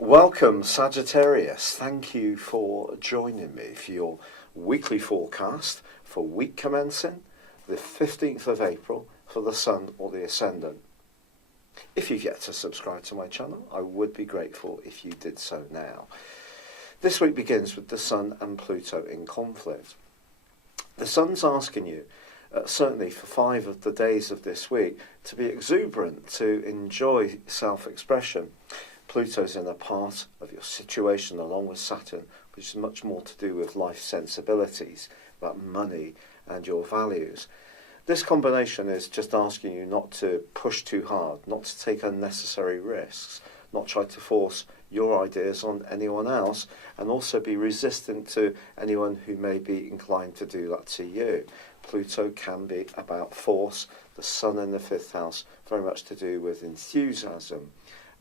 Welcome, Sagittarius. Thank you for joining me for your weekly forecast for week commencing the 15th of April for the Sun or the Ascendant. If you've yet to subscribe to my channel, I would be grateful if you did so now. This week begins with the Sun and Pluto in conflict. The Sun's asking you, certainly for 5 of the days of this week, to be exuberant, to enjoy self-expression. Pluto's in a part of your situation along with Saturn, which is much more to do with life sensibilities, about money and your values. This combination is just asking you not to push too hard, not to take unnecessary risks, not try to force your ideas on anyone else, and also be resistant to anyone who may be inclined to do that to you. Pluto can be about force, the Sun in the 5th house, very much to do with enthusiasm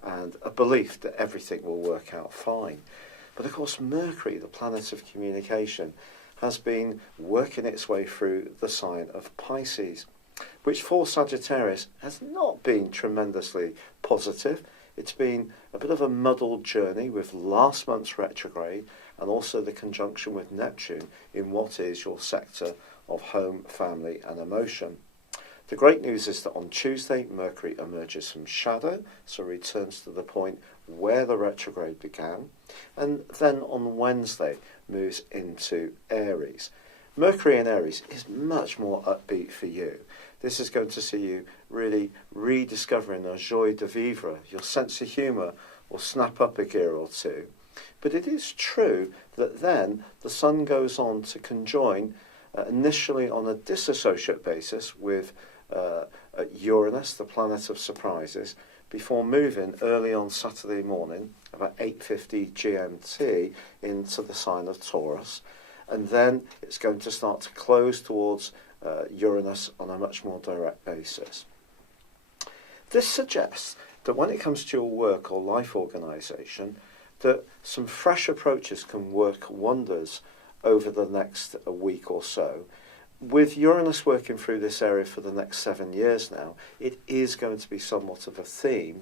and a belief that everything will work out fine. But of course Mercury, the planet of communication, has been working its way through the sign of Pisces, which for Sagittarius has not been tremendously positive. It's been a bit of a muddled journey with last month's retrograde and also the conjunction with Neptune in what is your sector of home, family and emotion. The great news is that on Tuesday, Mercury emerges from shadow, so returns to the point where the retrograde began, and then on Wednesday moves into Aries. Mercury in Aries is much more upbeat for you. This is going to see you really rediscovering a joie de vivre. Your sense of humour will snap up a gear or two. But it is true that then the Sun goes on to conjoin initially on a disassociate basis with Uranus, the planet of surprises, before moving early on Saturday morning, about 8:50 GMT, into the sign of Taurus. And then it's going to start to close towards Uranus on a much more direct basis. This suggests that when it comes to your work or life organisation, that some fresh approaches can work wonders over the next week or so. With Uranus working through this area for the next 7 years now, it is going to be somewhat of a theme.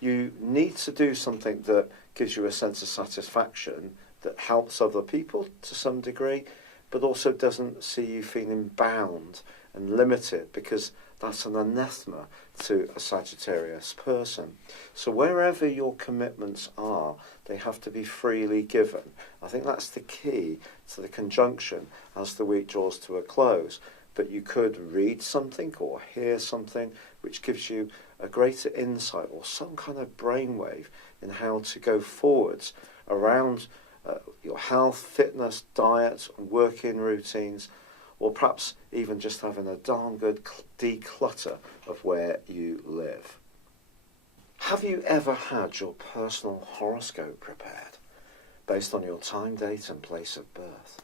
You need to do something that gives you a sense of satisfaction, that helps other people to some degree, but also doesn't see you feeling bound and limited, because that's an anathema to a Sagittarius person. So wherever your commitments are, they have to be freely given. I think that's the key to the conjunction as the week draws to a close. But you could read something or hear something which gives you a greater insight or some kind of brainwave in how to go forwards around your health, fitness, diet, working routines, or perhaps even just having a darn good declutter of where you live. Have you ever had your personal horoscope prepared based on your time, date and place of birth?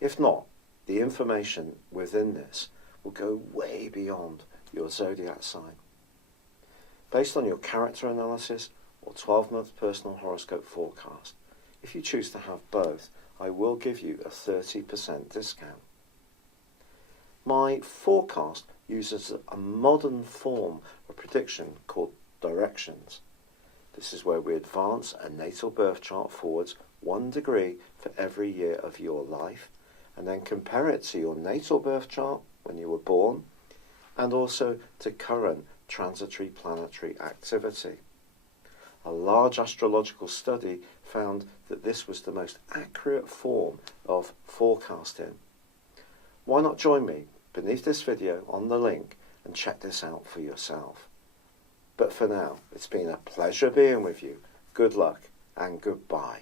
If not, the information within this will go way beyond your zodiac sign. Based on your character analysis or 12-month personal horoscope forecast, if you choose to have both, I will give you a 30% discount. My forecast uses a modern form of prediction called directions. This is where we advance a natal birth chart forwards 1 degree for every year of your life, and then compare it to your natal birth chart when you were born, and also to current transitory planetary activity. A large astrological study found that this was the most accurate form of forecasting. Why not join me beneath this video on the link and check this out for yourself? But for now, it's been a pleasure being with you. Good luck and goodbye.